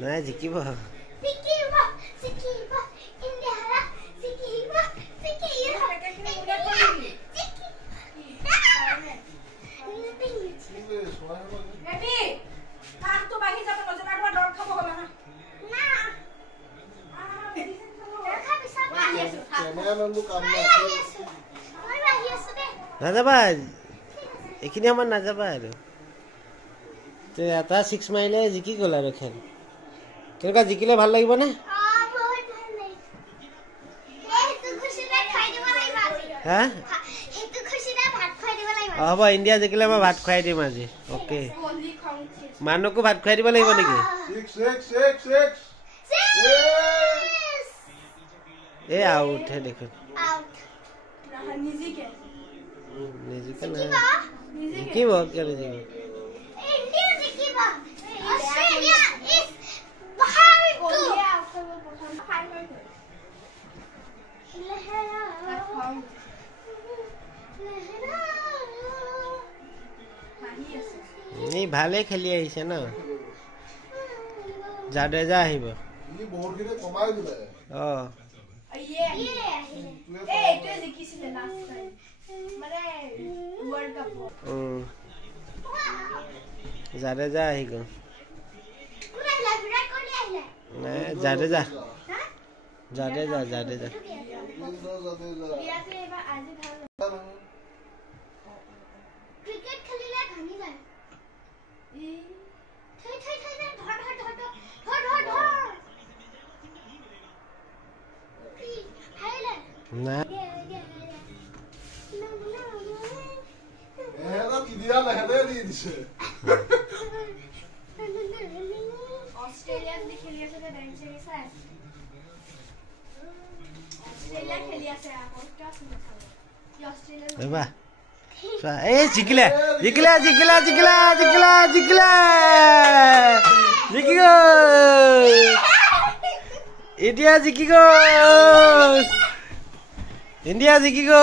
নাই জিকিব নাযাবা এইখিনি সময়ত নাযাবা আৰু এটা 6 মাৰিলে জিকি গ'ল আৰু খেল কেনেকুৱা জিকিলে ভাল লাগিব নে হা হ'ব ইণ্ডিয়া জিকিলে মই ভাত খুৱাই দিম আজি অ'কে মানুহকো ভাত খুৱাই দিব লাগিব নেকি এই আউটহে দেখোন নিজিকে নাই জিকিব কিয় নিজিকিব ভালে খেলি আহিছে ন জাদেজা আহিব জাদেজা আহি গ'ল নাই Jadeja Jadeja Jadeja Nah. Coba. Jikila. Jikigo. India jikigo. India jikigo.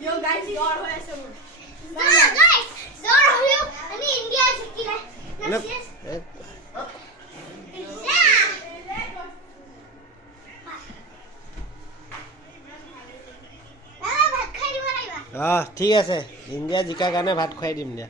Yo guys, your hoya se guys, your hoya ani India jikila. ঠিক আছে ইণ্ডিয়া জিকাৰ কাৰণে ভাত খুৱাই দিম দিয়া